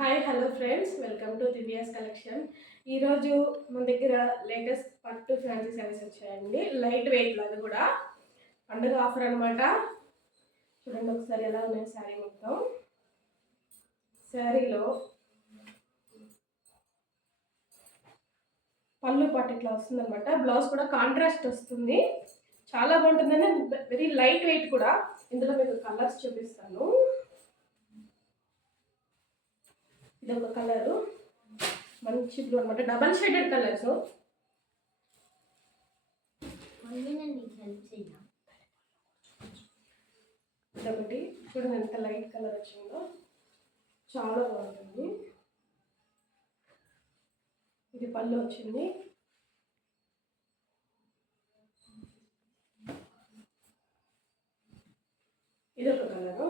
Hi hello friends, welcome to Divya's collection. ఈరోజు మన దగ్గర లేటెస్ట్ పట్టు ఫ్యాన్సీ శారీస్ వచ్చాయండి. లైట్ వెయిట్ అది కూడా పండుగ ఆఫర్ అనమాట. చూడండి ఒకసారి ఎలా ఉన్నాయి శారీ మొత్తం. శారీలో పళ్ళు పట్టు ఇట్లా వస్తుంది అనమాట. బ్లౌజ్ కూడా కాంట్రాస్ట్ వస్తుంది, చాలా బాగుంటుందని. వెరీ లైట్ వెయిట్ కూడా. ఇందులో మీకు కలర్స్ చూపిస్తాను. ఇది ఒక కలరు, మంచి బ్లూ అనమాట, డబల్ షేడెడ్ కలర్స్. ఇదొకటి చూడండి ఎంత లైట్ కలర్ వచ్చిందో, చాలా బాగుంటుంది. ఇది పళ్ళు వచ్చింది. ఇదొక కలరు.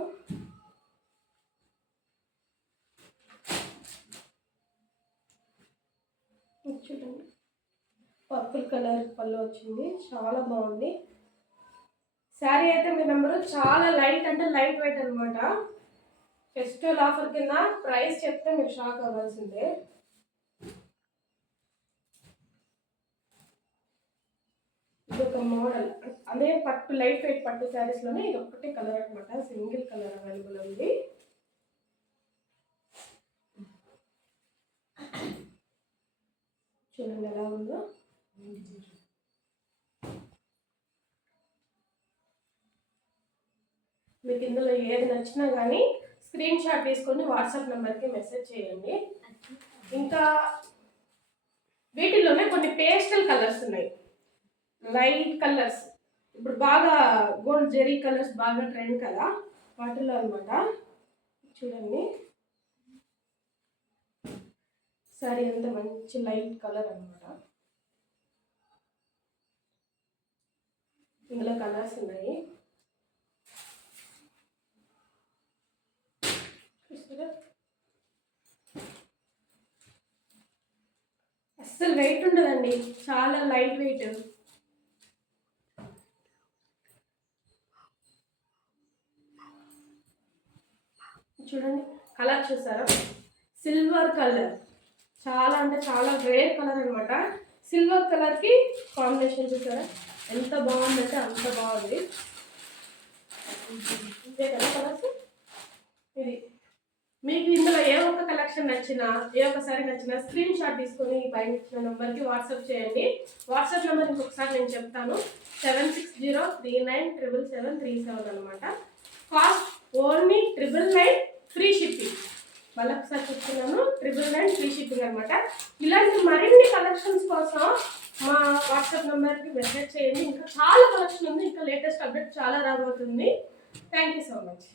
చూడండి పర్పుల్ కలర్ పళ్ళు వచ్చింది, చాలా బాగుంది. శారీ అయితే మీ నెంబరు చాలా లైట్ అంటే లైట్ వెయిట్ అనమాట. ఫెస్టివల్ ఆఫర్ కింద ప్రైస్ చెప్తే మీరు షాక్ అవ్వాల్సిందే. ఇది ఒక మోడల్, అదే పట్టు లైట్ వెయిట్ పట్టు శారీస్లోనే ఇది ఒకటి కలర్ అనమాట. సింగిల్ కలర్ అవైలబుల్ ఉంది. చూడండి ఎలా ఉందో. మీకు ఇందులో ఏది నచ్చినా కానీ స్క్రీన్ షాట్ తీసుకొని వాట్సాప్ నెంబర్కి మెసేజ్ చేయండి. ఇంకా వీటిల్లోనే కొన్ని పేస్టల్ కలర్స్ ఉన్నాయి, లైట్ కలర్స్. ఇప్పుడు బాగా గోల్డ్ జెరీ కలర్స్ బాగా ట్రెండ్ కదా, వాటిల్లో అనమాట. చూడండి సారీ అంత మంచి లైట్ కలర్ అనమాట. ఇందులో కలర్స్ ఉన్నాయి. అస్సలు వెయిట్ ఉండదండి, చాలా లైట్ వెయిట్. చూడండి కలర్ చూసారా, సిల్వర్ కలర్, చాలా అంటే చాలా రేర్ కలర్ అనమాట. సిల్వర్ కలర్కి కాంబినేషన్ చూసారా ఎంత బాగుందంటే అంత బాగుంది. ఇదే కదా కలర్స్. ఇది మీకు ఇందులో ఏ ఒక్క కలెక్షన్ నచ్చినా, ఏ ఒక్కసారి నచ్చినా స్క్రీన్ షాట్ తీసుకొని పైన ఇచ్చిన నెంబర్కి వాట్సాప్ చేయండి. వాట్సాప్ నెంబర్ ఇంకొకసారి నేను చెప్తాను, 7603977737 అనమాట. Cost only 999, free shipping. మళ్ళీ ఒకసారి చెప్తున్నాను, 999 ఫ్రీ షిప్పింగ్ అనమాట. ఇలాంటి మరిన్ని కలెక్షన్స్ కోసం మా వాట్సాప్ నెంబర్కి మెసేజ్ చేయండి. ఇంకా చాలా కలెక్షన్ ఉంది, ఇంకా లేటెస్ట్ అప్డేట్ చాలా రాబోతుంది. Thank you so much.